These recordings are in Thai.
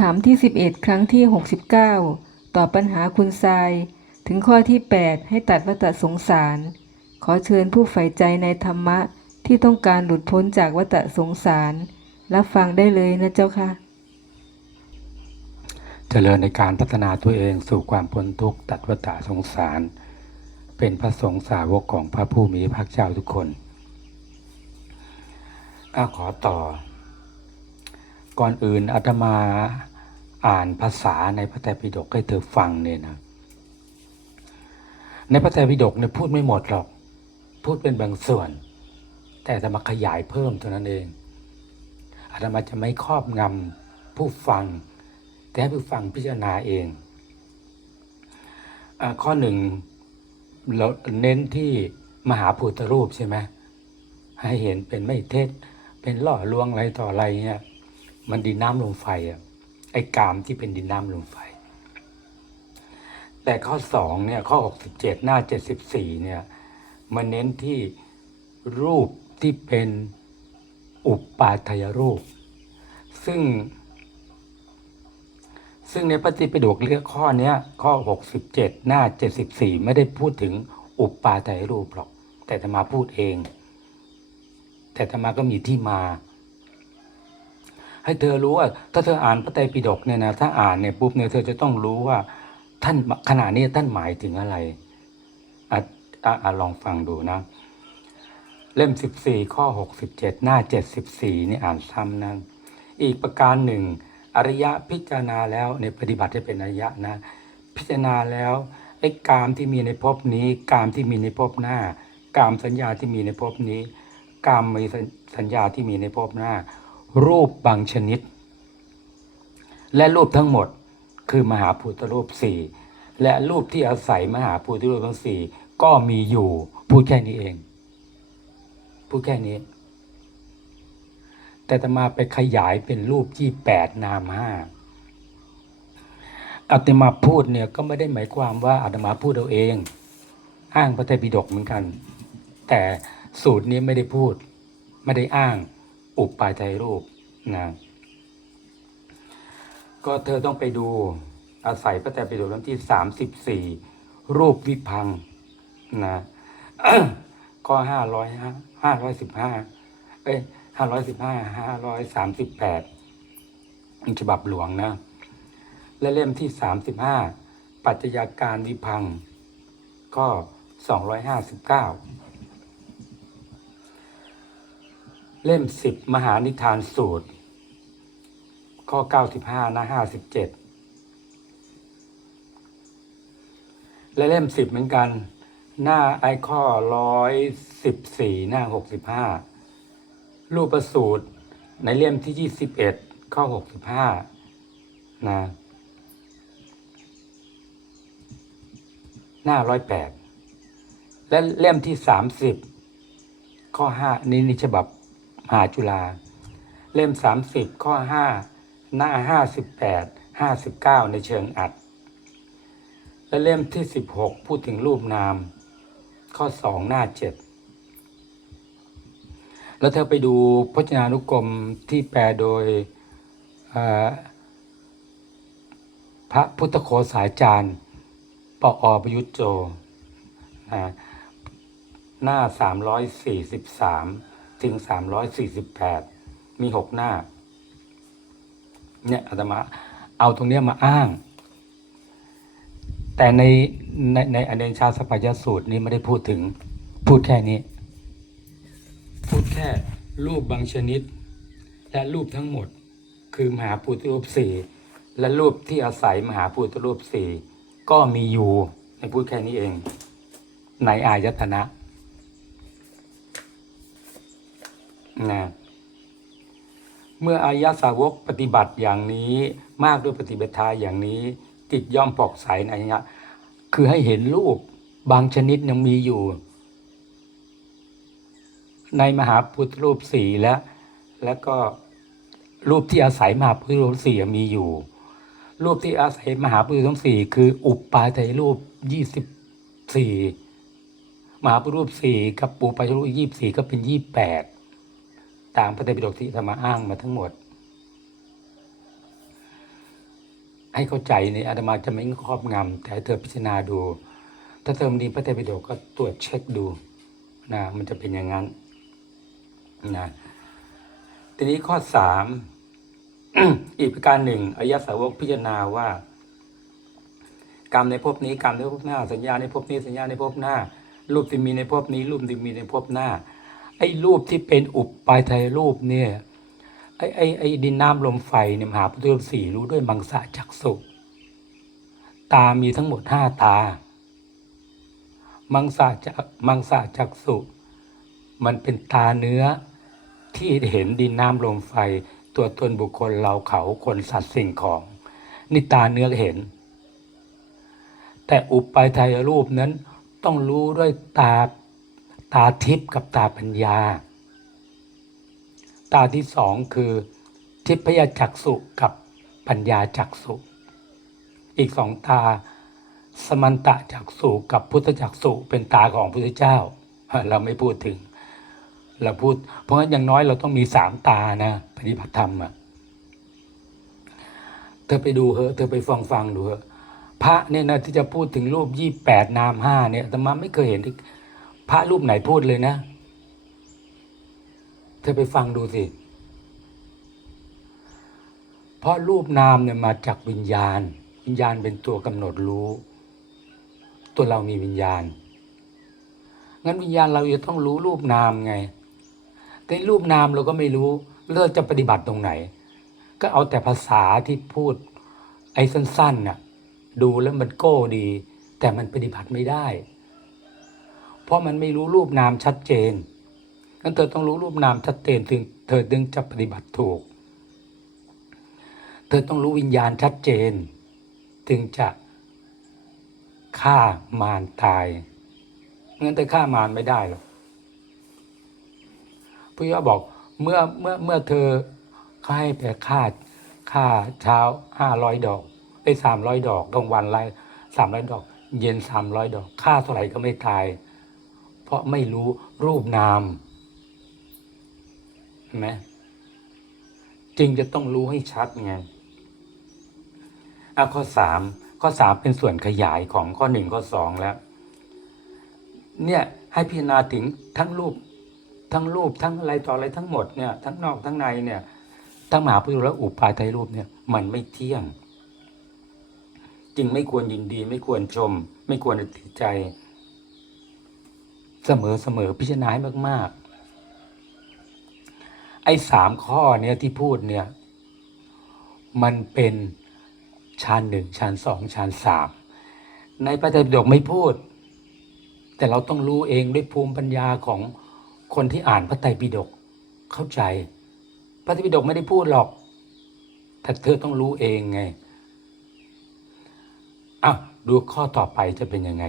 ถามที่ 11 ครั้งที่ 69 ตอบปัญหาคุณทราย ถึงข้อที่ 8 ให้ตัดวัฏสงสาร ขอเชิญผู้ใฝ่ใจในธรรมะที่ต้องการหลุดพ้นจากวัฏสงสาร รับฟังได้เลยนะเจ้าค่ะ เจริญในการพัฒนาตัวเองสู่ความพ้นทุกข์ตัดวัฏสงสาร เป็นพระสงฆ์สาวกของพระผู้มีพระเจ้าทุกคนอขอต่อ ก่อนอื่นอาตมาอ่านภาษาในพระไตรปิฎกให้เธอฟังเนี่ยนะ ในพระไตรปิฎกเนี่ยพูดไม่หมดหรอก พูดเป็นบางส่วน แต่อาตมาขยายเพิ่มเท่านั้นเองอาตมาจะไม่ครอบงำผู้ฟัง แต่ให้ผู้ฟังพิจารณาเองอข้อหนึ่งเราเน้นที่มหาพุทธรูปใช่ไหมให้เห็นเป็นไม่เท็จเป็นล่อลวงอะไรต่ออะไรเนี่ย มันดินน้ำลมไฟอะไอ้กามที่เป็นดินน้ำลมไฟ แต่ข้อสองเนี่ยข้อหกสิบเจ็ดหน้าเจ็ดสิบสี่เนี่ยมันเน้นที่รูปที่เป็นอุปปาทายรูป ซึ่ง ซึ่งในปฏิปิฎกเลือกข้อนี้ข้อ 67 หน้า 74 ไม่ได้พูดถึงอุปปาทายรูปหรอก แต่ธรรมาพูดเอง แต่ธรรมาก็มีที่มา ให้เธอรู้ว่า ถ้าเธออ่านพระไตรปิฎกเนี่ยนะถ้าอ่านเนี่ยปุ๊บเนี่ยเธอจะต้องรู้ว่าท่านขณะนี้ท่านหมายถึงอะไรอะอะอะลองฟังดูนะ เล่ม 14 ข้อ 67 หน้า 74 นี่อ่านซ้ำนะอีกประการหนึ่ง อริยะพิจารณาแล้วในปฏิบัติให้เป็นอริยะนะ พิจารณาแล้วไอ้กามที่มีในภพนี้กามที่มีในภพหน้ากามสัญญาที่มีในภพนี้กามมีสัญญาที่มีในภพหน้า รูปบางชนิด และรูปทั้งหมดคือมหาภูตรูปสี่และรูปที่อาศัยมหาภูตรูปทั้งสี่ก็มีอยู่พูดแค่นี้เอง พูดแค่นี้ แต่ตมาไปขยายเป็นรูปที่แปดนามห้าอาตมาพูดเนี่ยก็ไม่ได้หมายความว่าอาตมาพูดเอาเอง อ้างพระไตรปิฎกเหมือนกัน แต่สูตรนี้ไม่ได้พูด ไม่ได้อ้าง อุปปาทายรูปนะก็เธอต้องไปดูอาศัยพระไตรปิฎกเล่มที่สามสิบสี่รูปวิพังนะข้อห้าร้อยห้าร้อยสิบห้าเอ้ยห้าร้อยสิบห้าห้าร้อยสามสิบแปดฉบับหลวงนะ และเล่มที่สามสิบห้าปัจจัยการวิพัง ก็สองร้อยห้าสิบเก้า เล่มสิบมหานิทานสูตร ข้อเก้าสิบห้าน้าห้าสิบเจ็ดและเล่มสิบเหมือนกัน หน้าไอข้อร้อยสิบสี่หน้าหกสิบห้ารูปประสูตรในเล่มที่ยี่สิบเอ็ดข้อหกสิบห้านะหน้าร้อยแปดและเล่มที่สามสิบข้อห้านี้นี่ฉบับ มหาจุฬาเล่ม 30 ข้อ 5 หน้า 58 59 ในเชิงอัด และเล่มที่ 16 พูดถึงรูปนาม ข้อ 2 หน้า 7 แล้วเธอไปดูพจนานุกรมที่แปลโดยพระพุทธโคสายจารย์ปออประยุทธ์โจ หน้า 343 ถึงสามร้อยสี่สิบแปดมีหกหน้า เนี่ยอาตมาเอาตรงเนี้ยมาอ้าง แต่ในในในอเนชาสปัญญสูตรนี้ไม่ได้พูดถึงพูดแค่นี้ พูดแค่รูปบางชนิด และรูปทั้งหมด คือมหาพุทธรูปสี่และรูปที่อาศัยมหาพุทธรูปสี่ก็มีอยู่ในพูดแค่นี้เอง ในอายตนะ นะเมื่ออายะสาวกปฏิบัติอย่างนี้มากด้วยปฏิบัติทาอย่างนี้ จิตย่อมปอกใสในอายะคือให้เห็นรูปบางชนิดยังมีอยู่ ในมหาพุทธรูปสี่และแล้วก็รูปที่อาศัยมหาพุทธรูปสี่มีอยู่ รูปที่อาศัยมหาพุทธรูปสี่คือ อุปปาทายรูปยี่สิบสี่มหาพุทธรูปสี่กับอุปปาทายรูปยี่สี่ก็เป็นยี่แปด ตามพระไตรปิฎกที่ธรรมาอ้างมาทั้งหมด ให้เข้าใจเนี่ยอาตมาจะไม่ครอบงำแต่เธอพิจารณาดู ถ้าเธอมีพระไตรปิฎกก็ตรวจเช็คดูนะมันจะเป็นอย่างนั้นนะทีนี้ข้อสามอีกประการหนึ่งอริยสาวกพิจารณาว่า กรรมในภพนี้กรรมในภพหน้า สัญญาในภพนี้สัญญาในภพหน้า รูปที่มีในภพนี้ รูปที่มีในภพหน้า ไอ้รูปที่เป็นอุปปายไทยรูปเนี่ยไอ้ไอ้ไอ้ดินน้ำลมไฟเนี่ยมหาพุทธรูปสี่รู้ด้วยมังสะจักสุตามีทั้งหมดห้าตา มังสะจักมังสะจักสุมันเป็นตาเนื้อที่เห็นดินน้ำลมไฟ ตัวตนบุคคลเราเขาคนสัตว์สิ่งของนี่ตาเนื้อเห็น แต่อุปปายไทยรูปนั้นต้องรู้ด้วยตา ตาทิพย์กับตาปัญญา ตาที่สองคือ ทิพยจักสุกับปัญญาจักสุอีกสองตา สมันตะจักสุกับพุทธจักสุเป็นตาของพระพุทธเจ้า เราไม่พูดถึง เราพูด เพราะงั้นอย่างน้อยเราต้องมีสามตานะปฏิบัติธรรมอะเธอไปดูเหอะเธอไปฟังฟังดูเหอะพระเนี่ยนะที่จะพูดถึงรูปยี่แปดนามห้าเนี่ยแต่มาไม่เคยเห็นที่ พระรูปไหนพูดเลยนะ เธอไปฟังดูสิ เพราะรูปนามเนี่ยมาจากวิญญาณ วิญญาณเป็นตัวกำหนดรู้ ตัวเรามีวิญญาณ งั้นวิญญาณเราจะต้องรู้รูปนามไง แต่รูปนามเราก็ไม่รู้เลือกจะปฏิบัติตรงไหน ก็เอาแต่ภาษาที่พูดไอ้สั้นๆน่ะดูแล้วมันโก้ดี แต่มันปฏิบัติไม่ได้ เพราะมันไม่รู้รูปนามชัดเจนงั้นเธอต้องรู้รูปนามชัดเจนถึงเธอถึงจะปฏิบัติถูก เธอต้องรู้วิญญาณชัดเจน ถึงจะฆ่ามารตายงั้นเธอฆ่ามารไม่ได้หรอกพระยาบอกเมื่อเมื่อเมื่อเธอเขาให้ไปฆ่าฆ่าเช้าห้าร้อยดอกไปสามร้อยดอกกลางวันไรสามร้อยดอก เย็นสามร้อยดอกฆ่าเท่าไหร่ก็ไม่ตาย ราะไม่รู้รูปนามเห็นไหมจึงจะต้องรู้ให้ชัดไงอะข้อสามข้อสามเป็นส่วนขยายของข้อหนึ่งข้อสองแล้ว เนี่ยให้พิจารณาถึงทั้งรูป ทั้งรูปทั้งอะไรต่ออะไรทั้งหมดเนี่ยทั้งนอกทั้งในเนี่ยทั้งมหาพุทธและอุปาทายรูปเนี่ยมันไม่เที่ยง จึงไม่ควรยินดี ไม่ควรชม ไม่ควรติดใจ เสมอเสมอพิจารณาให้มาก ๆ ไอ้สามข้อเนี่ยที่พูดเนี่ย มันเป็นฌานหนึ่งฌานสองฌานสามในพระไตรปิฎกไม่พูด แต่เราต้องรู้เองด้วยภูมิปัญญาของคนที่อ่านพระไตรปิฎกเข้าใจ พระไตรปิฎกไม่ได้พูดหรอก แต่เธอต้องรู้เองไงอะดูข้อต่อไปจะเป็นยังไง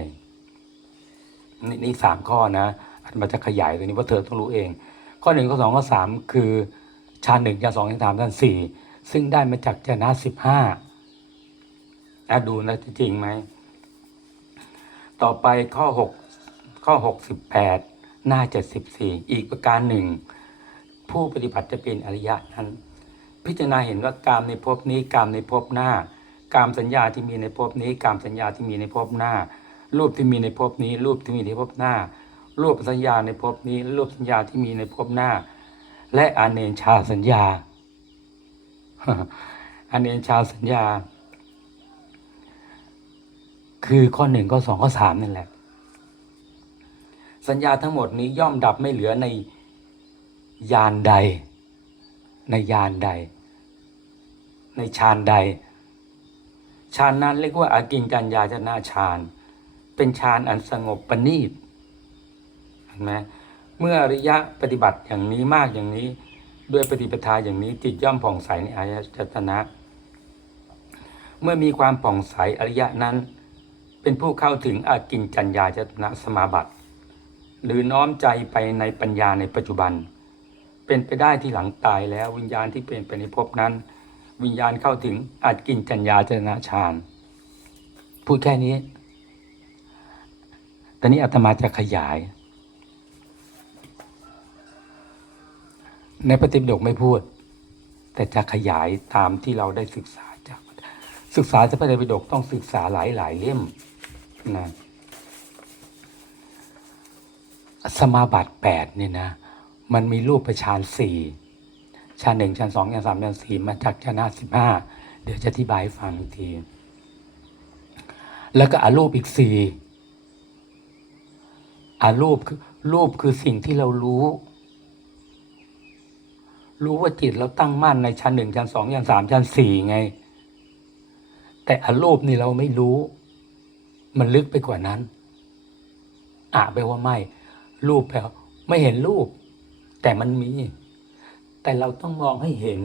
นี่นี่สามข้อนะอาจมาจะขยายตัวนี้ว่าเธอต้องรู้เอง ข้อหนึ่งข้อสองข้อสามคือชาหนึ่งชาสองชาสามชาสี่ซึ่งได้มาจากจนะสิบห้าอะดูนะจริงไหม ต่อไปข้อหกข้อหกสิบแปดหน้าเจ็ดสิบสี่อีกประการหนึ่ง ผู้ปฏิบัติจะเป็นอริยะนั้น พิจารณาเห็นว่ากามในภพนี้กามในภพหน้ากามสัญญาที่มีในภพนี้กามสัญญาที่มีในภพหน้า รูปที่มีในภพนี้ รูปที่มีในภพหน้า รูปสัญญาในภพนี้ รูปสัญญาที่มีในภพหน้า และอเนชาสัญญาอเนชาสัญญา คือข้อหนึ่งข้อสองข้อสามนั่นแหละ สัญญาทั้งหมดนี้ย่อมดับไม่เหลือในยานใด ในยานใด ในฌานใดฌานนั้นเรียกว่าอากินจัญญาจนาฌาน เป็นฌานอันสงบประณีตเห็นไหมเมื่ออริยะปฏิบัติอย่างนี้มากอย่างนี้ด้วยปฏิปทาอย่างนี้จิตย่อมผ่องใสในอายตนะ เมื่อมีความผ่องใสอริยะนั้น เป็นผู้เข้าถึงอากินจัญญาจนะสมาบัติ หรือน้อมใจไปในปัญญาในปัจจุบัน เป็นไปได้ที่หลังตายแล้ววิญญาณที่เป็นไปในภพนั้น วิญญาณเข้าถึงอาจกินจัญญาจนะฌานพูดแค่นี้ ตอนนี้อาตมาจะขยาย ในปฏิปิฎกไม่พูด แต่จะขยายตามที่เราได้ศึกษาจาก ศึกษาพระไตรปิฎกต้องศึกษาหลายหลายๆเล่มนะสมาบัติแปดเนี่ยนะ มันมีรูปประชานสี่ชานหนึ่งชานสองชานสามชานสี่มาจากชนะสิบห้าเดี๋ยวจะอธิบายฟังอีกที แล้วก็อารูปอีกสี่ อารูปคือรูปคือสิ่งที่เรารู้ รู้ว่าจิตเราตั้งมั่นในชั้นหนึ่งชั้นสองชั้นสามชั้นสี่ไง แต่อารูปนี่เราไม่รู้ มันลึกไปกว่านั้นอะแปลว่าไม่ รูปแปลว่าไม่เห็นรูป แต่มันมี แต่เราต้องมองให้เห็น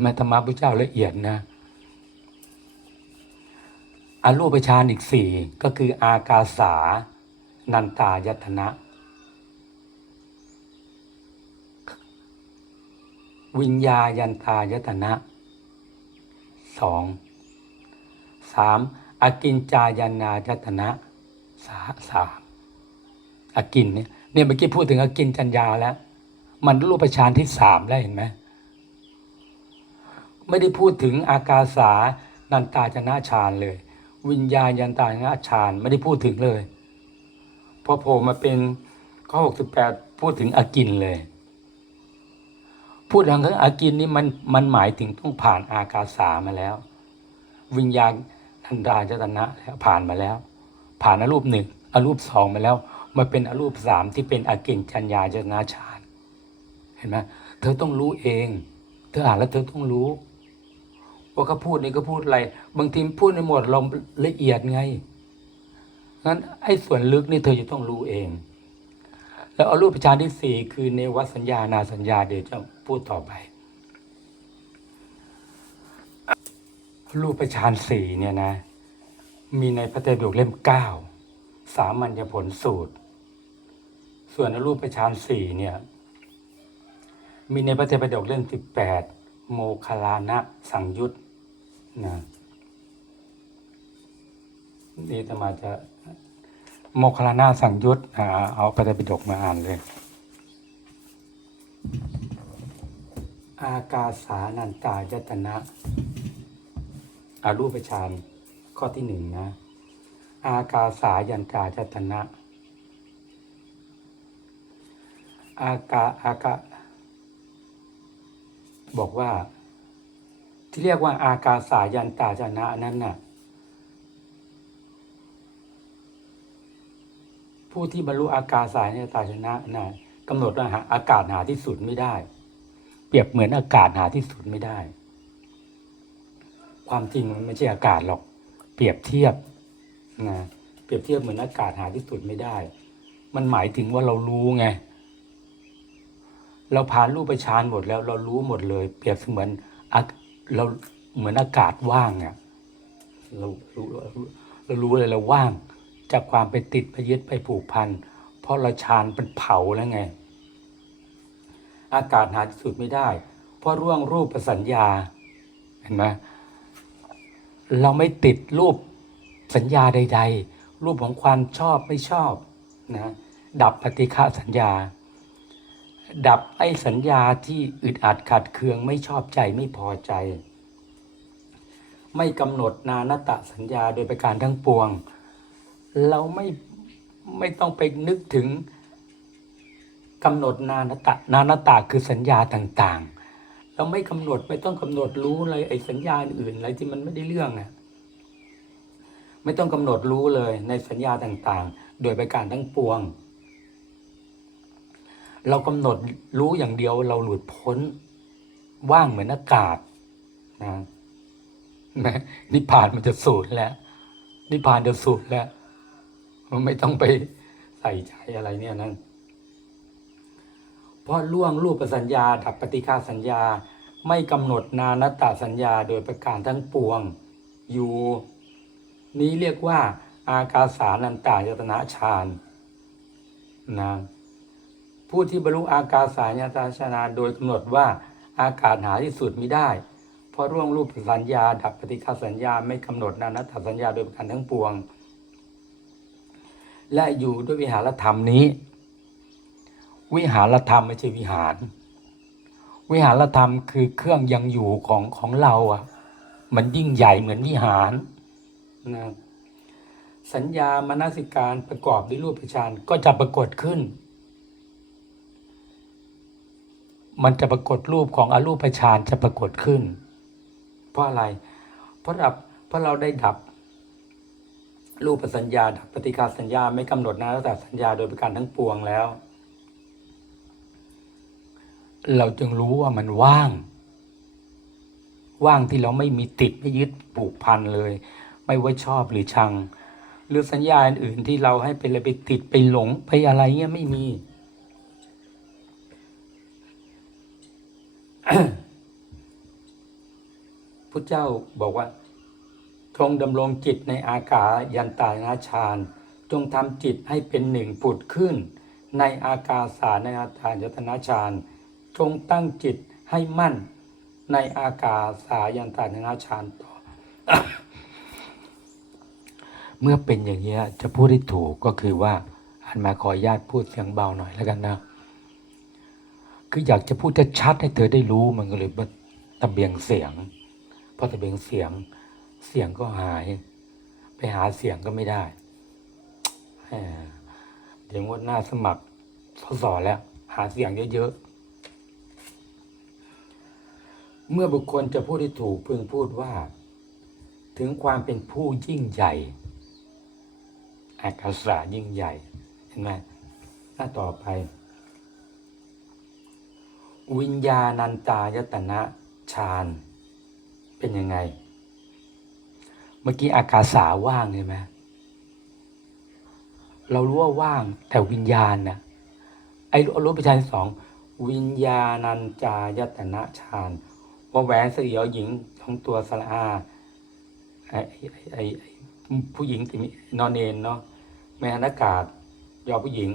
แม่ธรรมะพระเจ้าละเอียดนะ อารูปฌานอีกสี่ก็คืออากาสา นันตายตนะ วิญญายันตายตนะสองสามอากินจายานายตนะสาสามอากินเนี่ยเนี่ยเมื่อกี้พูดถึงอากินจัญญาแล้ว มันรูปฌานที่สามแล้วเห็นไหมไม่ได้พูดถึงอากาสานันตาจนะฌานเลย วิญญาณยันตาจนะฌานไม่ได้พูดถึงเลย พอโผล่มาเป็นข้อหกสิบแปดพูดถึงอากินเลย พูดถึงอากินนี่มันมันหมายถึงต้องผ่านอากาสามาแล้ว วิญญาณทันดาจตนะแล้วผ่านมาแล้ว ผ่านอรูปหนึ่งอรูปสองมาแล้วมาเป็นอรูปสามที่เป็นอากินจัญญาจตนาฌานเห็นไหมเธอต้องรู้เอง เธออ่านแล้วเธอต้องรู้ ว่าเขาพูดนี่ก็พูดอะไร บางทีพูดในหมวดเราละเอียดไงงั้นไอ้ส่วนลึกนี่เธอจะต้องรู้เอง แล้วเอารูปประชานที่สี่คือเนวสัญญานาสัญญาเดี๋ยวจะพูดต่อไป รูปประชานสี่เนี่ยนะ มีในพระไตรปิฎกเล่มเก้าสามัญญผลสูตร ส่วนรูปประชานสี่เนี่ย มีในพระไตรปิฎกเล่มสิบแปดโมคลานะสังยุต นะนี่จะมาจะโมคลานะสังยุตอ่าเอาพระไตรปิฎกมาอ่านเลย อากาสานันตายตนะอารูปฌานข้อที่หนึ่งนะ อากาสายันตาจตนะ อากาอากาบอกว่า ที่เรียกว่าอากาสายันตาจตนะนั้นน่ะผู้ที่บรรลุอากาสายันตาจตนะน่ะกำหนดว่าอากาศหาที่สุดไม่ได้ เปรียบเหมือนอากาศหาที่สุดไม่ได้ ความจริงมันไม่ใช่อากาศหรอก เปรียบเทียบนะเปรียบเทียบเหมือนอากาศหาที่สุดไม่ได้ มันหมายถึงว่าเรารู้ไง เราผ่านรูปฌานหมดแล้วเรารู้หมดเลย เปรียบเสมือนอา เราเหมือนอากาศว่างอะเรารู้เราเรารู้เลยเราว่าง จากความไปติดไปยึดไปผูกพัน เพราะเราฌานเป็นเผาแล้วไง อากาศหาที่สุดไม่ได้ เพราะร่วงรูปสัญญา เห็นไหมเราไม่ติดรูปสัญญาใด ๆ รูปของความชอบไม่ชอบนะดับปฏิฆะสัญญา ดับไอ้สัญญาที่อึดอัดขัดเคืองไม่ชอบใจไม่พอใจ ไม่กำหนดนานตะสัญญาโดยประการทั้งปวง เราไม่ไม่ต้องไปนึกถึงกำหนดนานตะนานตะคือสัญญาต่างๆ เราไม่กำหนดไม่ต้องกำหนดรู้เลยไอ้สัญญาอื่นอะไรที่มันไม่ได้เรื่องอะไม่ต้องกำหนดรู้เลยในสัญญาต่างๆ โดยประการทั้งปวง เรากำหนดรู้อย่างเดียวเราหลุดพ้นว่างเหมือนอากาศนะนะนิพพานมันจะสูญแล้ว นิพพานจะสูญแล้ว มันไม่ต้องไปใส่ใจอะไรเนี่ยนั่นเพราะล่วงรูปสัญญา ดับปฏิฆาสัญญา ไม่กำหนดนานตาสัญญาโดยประการทั้งปวง อยู่ นี้เรียกว่า อากาสานันตายตนะฌานนะ ผู้ที่บรรลุอากาสายตนะฌานโดยกำหนดว่าอากาศหาที่สุดไม่ได้ เพราะร่วงรูปสัญญา ดับปฏิฆาสัญญาไม่กำหนดนานตาสัญญาโดยประการทั้งปวง และอยู่ด้วยวิหารธรรมนี้ วิหารธรรมไม่ใช่วิหาร วิหารธรรมคือเครื่องยังอยู่ของของเราอะ มันยิ่งใหญ่เหมือนวิหารนะสัญญามนสิการประกอบด้วยรูปฌานก็จะปรากฏขึ้น มันจะปรากฏรูปของอรูปฌานจะปรากฏขึ้น เพราะอะไร เพราะดับเพราะเราได้ดับ รูปสัญญาดับปฏิกาสัญญาไม่กำหนดนะแต่สัญญาโดยประการทั้งปวงแล้ว เราจึงรู้ว่ามันว่าง ว่างที่เราไม่มีติดไม่ยึดผูกพันเลย ไม่ว่าชอบหรือชัง หรือสัญญาอื่นๆที่เราให้ไปเลยไปติดไปหลงไปอะไรเงี้ยไม่มี พุทธเจ้าบอกว่าจงดำรงจิตในอากาศยันตานาฌานจงทำจิตให้เป็นหนึ่งผุดขึ้น ในอากาสาในอาตายตนาฌานจงตั้งจิตให้มั่น ในอากาสายันตานาฌานต่อ เมื่อเป็นอย่างนี้ยจะพูดได้ถูกก็คือว่าอันมาขอญาตพูดเสียงเบาหน่อยแล้วกันนะ คืออยากจะพูดจะชัดให้เธอได้รู้มันก็เลยตะเบียงเสียงพอตะเบียงเสียง เสียงก็หาย ไปหาเสียงก็ไม่ได้เดี๋ยวงวดหน้าสมัครสสแล้ว หาเสียงเยอะๆ เมื่อบุคคลจะพูดที่ถูกพึงพูดว่า ถึงความเป็นผู้ยิ่งใหญ่อากาศายิ่งใหญ่ เห็นไหมหน้าต่อไป วิญญาณันตายตนะฌานเป็นยังไง เมื่อกี้อากาสาว่างใช่ไหมเรารู้ว่าว่างแต่วิญญาณนะไอ้รู้ประชานสองวิญญาณัญจายตนะฌานว่าแหวนเสียวหญิงของตัวสระอาไอ้ไอ้ไอ้ผู้หญิงที่นอนเนนเนาะแม่นอากาศ ยอผู้หญิง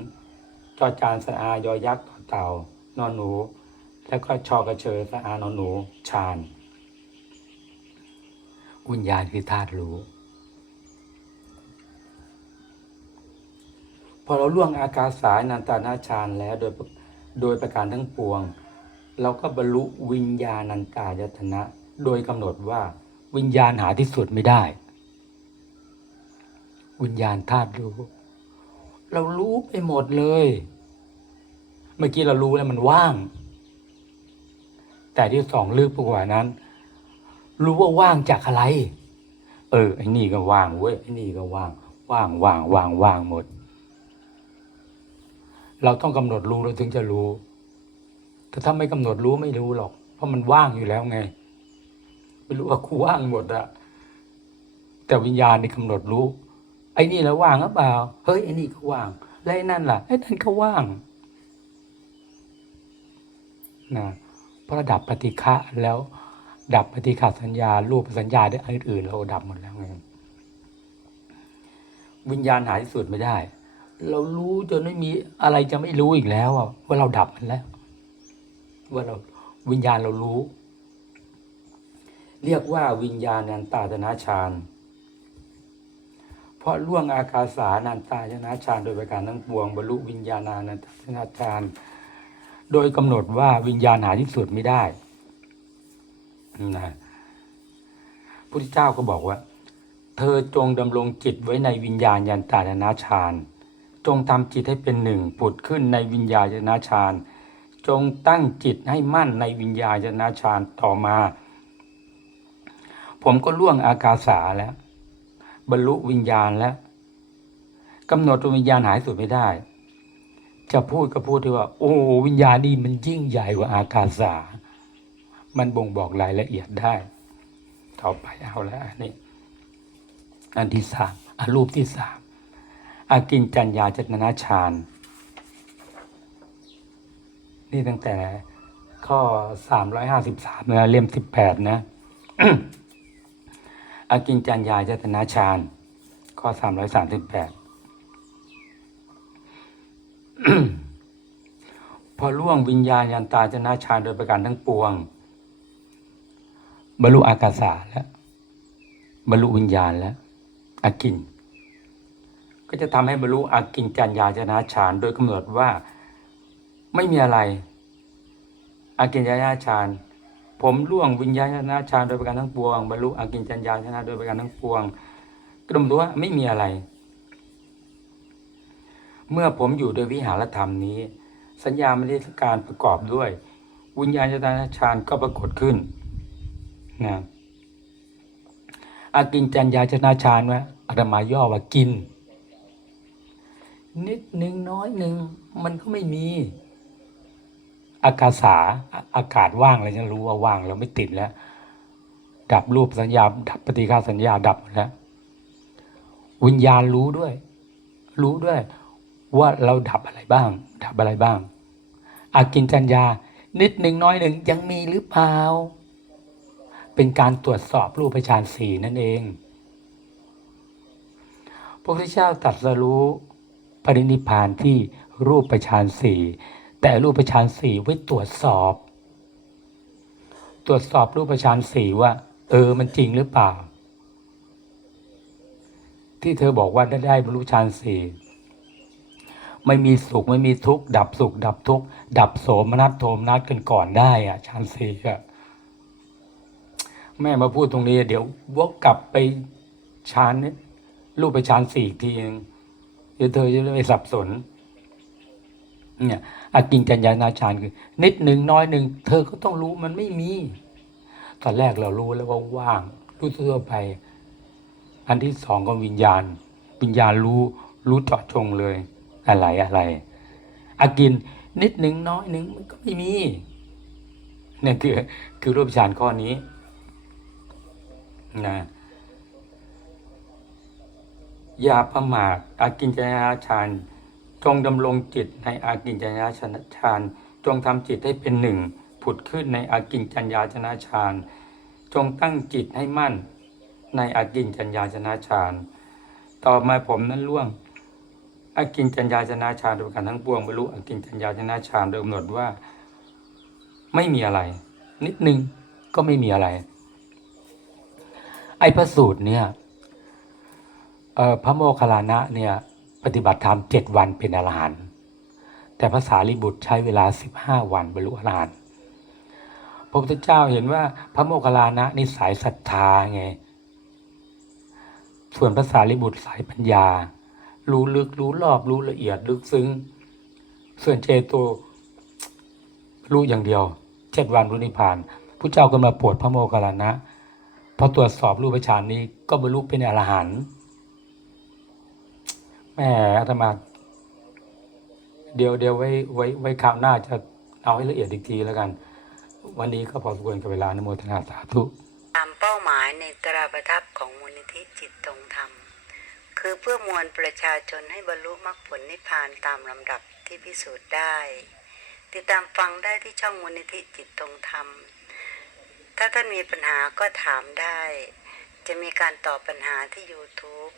จอจานสระอายอยักษ์ต่อเต่านอนหนู แล้วก็ชอกระเชอสะอานอนหนูฌานวิญญาณคือธาตุรู้ พอเราล่วงอากาสายนันตานาฌานแล้วโดยโดยประการทั้งปวง เราก็บรรลุวิญญาณันตายตนะ โดยกำหนดว่าวิญญาณหาที่สุดไม่ได้ วิญญาณธาตุรู้ เรารู้ไปหมดเลย เมื่อกี้เรารู้แล้วมันว่าง แต่ที่สองลึกไปกว่านั้น รู้ว่าว่างจากอะไร เออไอ้นี่ก็ว่างเว้ยไอ้นี่ก็ว่าง ว่างว่างว่างว่างหมด เราต้องกำหนดรู้เราถึงจะรู้แต่ถ้าไม่กำหนดรู้ไม่รู้หรอก เพราะมันว่างอยู่แล้วไง ไม่รู้ว่ากูว่างหมดอะแต่วิญญาณนี่กำหนดรู้ ไอ้นี่แล้วว่างหรือเปล่าเฮ้ยไอ้นี่ก็ว่างแล้วไอ้นั่นล่ะไอ้นั่นก็ว่างนะ ราะดับปฏิฆะแล้วดับปฏิฆะสัญญา รูปสัญญาได้อื่นเราดับหมดแล้วไงวิญญาณหายสุดไม่ได้ เรารู้จนไม่มีอะไรจะไม่รู้อีกแล้วว่าเราดับมันแล้ว ว่าเราวิญญาณเรารู้ เรียกว่าวิญญาณนันตาตนาฌานเพราะล่วงอากาสานันตาตนาฌานโดยประการทั้งปวงบรรลุวิญญาณานันตาตนาฌาน โดยกำหนดว่าวิญญาณหาที่สุดไม่ได้นะพุทธเจ้าก็บอกว่า เธอจงดำรงจิตไว้ในวิญญาณยันตานาฌานจงทำจิตให้เป็นหนึ่งผุดขึ้นในวิญญาณนาฌานจงตั้งจิตให้มั่นในวิญญาณนาฌานต่อมา ผมก็ล่วงอากาสาแล้ว บรรลุวิญญาณแล้วกำหนดวิญญาณหายสุดไม่ได้ จะพูดก็พูดที่ว่า โอ้วิญญาณนี่มันยิ่งใหญ่กว่าอากาสา มันบ่งบอกรายละเอียดได้ ต่อไปเอาแล้วอันนี้อันที่สามอรูปที่สามอากินจัญญาจตนาฌานนี่ตั้งแต่ข้อสามร้อยห้าสิบสามนะเล่มสิบแปดนะอากินจัญญาจตนาฌานข้อสามร้อยสามสิบแปด พอล่วงวิญญาณยันตาจนาฌานโดยประการทั้งปวง บรรลุอากาสาแล้วบรรลุวิญญาณแล้วอากิน ก็จะทำให้บรรลุอากินจัญญาจนาฌานโดยกำหนดว่าไม่มีอะไรอากินจัญญาฌานผมล่วงวิญญาณฌานโดยประการทั้งปวง บรรลุอากินจัญญาชนะโดยประการทั้งปวงกลุ่มตัวว่าไม่มีอะไร เมื่อผมอยู่โดยวิหารธรรมนี้ สัญญาไม่ได้การประกอบด้วย วิญญาณฌานก็ปรากฏขึ้นนะอากินจัญญาชนะฌานว่าอาตมาย่อว่ากิน นิดหนึ่งน้อยหนึ่งมันก็ไม่มี อากาศาอากาศว่างเลยจะรู้ว่าว่างแล้วไม่ติดแล้ว ดับรูปสัญญา ดับปฏิฆาสัญญาดับแล้ว วิญญาณรู้ด้วย รู้ด้วย ว่าเราดับอะไรบ้าง ดับอะไรบ้าง อากินจัญญา นิดหนึ่งน้อยหนึ่งยังมีหรือเปล่า เป็นการตรวจสอบรูปฌานสี่นั่นเอง พระพุทธเจ้าตรัสรู้ปรินิพานที่รูปฌานสี่แต่รูปฌานสี่ไว้ตรวจสอบ ตรวจสอบรูปฌานสี่ว่า เออมันจริงหรือเปล่า ที่เธอบอกว่าได้ได้บรรลุฌานสี่ ไม่มีสุขไม่มีทุกข์ดับสุข ดับทุกข์ดับโสมนัสโทมนัสกันก่อนได้อะฌานสี่อะแม่มาพูดตรงนี้ เดี๋ยววกกลับไปฌานนี้รูปฌานสี่อีกทีนึงเดี๋ยวเธอจะไปสับสน เนี่ยอากินจัญญานาฌานคือ นิดหนึ่งน้อยหนึ่งเธอก็ต้องรู้มันไม่มีตอนแรกเรารู้แล้วว่าว่างรู้ทั่วไป อันที่สองก็วิญญาณ วิญญาณรู้รู้เจาะจงเลย อะไรอะไรอากินนิดหนึ่งน้อยหนึ่งมันก็ไม่มีนี่คือ คือรูปฌานข้อนี้นะอย่าประมาทอากินจัญญาฌานจงดำรงจิตในอากินจัญญาชนะฌานจงทำจิตให้เป็นหนึ่งผุดขึ้นในอากินจัญญาชนะฌานจงตั้งจิตให้มั่นในอากินจัญญาชนะฌานต่อมาผมนั้นล่วง อากินจัญญาชนะฌานโดยการทั้งปวงบรรลุอากินจัญญาชนะฌานโดยกำหนดว่า ไม่มีอะไร นิดนึงก็ไม่มีอะไร ไอ้พระสูตรเนี่ยพระโมคคัลลานะเนี่ยปฏิบัติธรรมเจ็ดวันเป็นอรหันต์แต่ภาษาลิบุตรใช้เวลาสิบห้าวันบรรลุอรหันต์พระพุทธเจ้าเห็นว่าพระโมคคัลลานะนี่สายศรัทธาไง ส่วนภาษาลิบุตรสายปัญญา รู้ลึกรู้รอบรู้ละเอียดลึกซึ้ง ส่วนเจโตรู้อย่างเดียวเจ็ดวันรู้นิพพานพระเจ้าก็มาโปรดพระโมคคัลลานะพอตรวจสอบรูปฌานนี้ก็บรรลุเป็นอรหันต์แม่อาตมาเดี๋ยวเดี๋ยวไว้ไว้ไว้คราวหน้าจะเอาให้ละเอียดอีกทีแล้วกัน วันนี้ก็พอสมควรกับเวลาอนโมทนาสาธุ ตามเป้าหมายในตราประทับของมูลนิธิจิตตรง คือเพื่อมวลประชาชนให้บรรลุมรรคผลนิพพานตามลำดับที่พิสูจน์ได้ ติดตามฟังได้ที่ช่องมูลนิธิจิตตรงธรรม ถ้าท่านมีปัญหาก็ถามได้ จะมีการตอบปัญหาที่ YouTube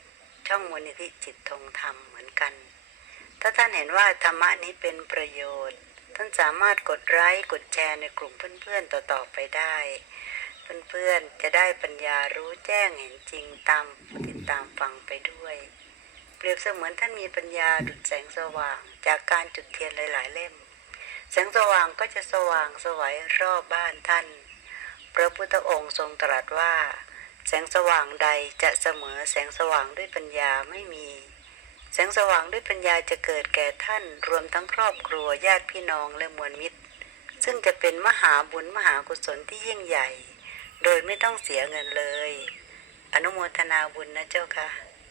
ช่องมูลนิธิจิตตรงธรรมเหมือนกัน ถ้าท่านเห็นว่าธรรมะนี้เป็นประโยชน์ ท่านสามารถกดไลค์กดแชร์ในกลุ่มเพื่อนๆต่อๆไปได้ เพื่อนๆ จะได้ปัญญารู้แจ้งเห็นจริงตามติดตามฟังไปด้วย เปรียบเสมือนท่านมีปัญญาดุจแสงสว่างจากการจุดเทียนหลาย ๆ เล่ม แสงสว่างก็จะสว่างสวัยรอบบ้านท่าน พระพุทธองค์ทรงตรัสว่า แสงสว่างใดจะเสมอแสงสว่างด้วยปัญญาไม่มี แสงสว่างด้วยปัญญาจะเกิดแก่ท่านรวมทั้งครอบครัวญาติพี่น้องและมวลมิตร ซึ่งจะเป็นมหาบุญมหากุศลที่ยิ่งใหญ่ โดยไม่ต้องเสียเงินเลย อนุโมทนาบุญนะเจ้าค่ะ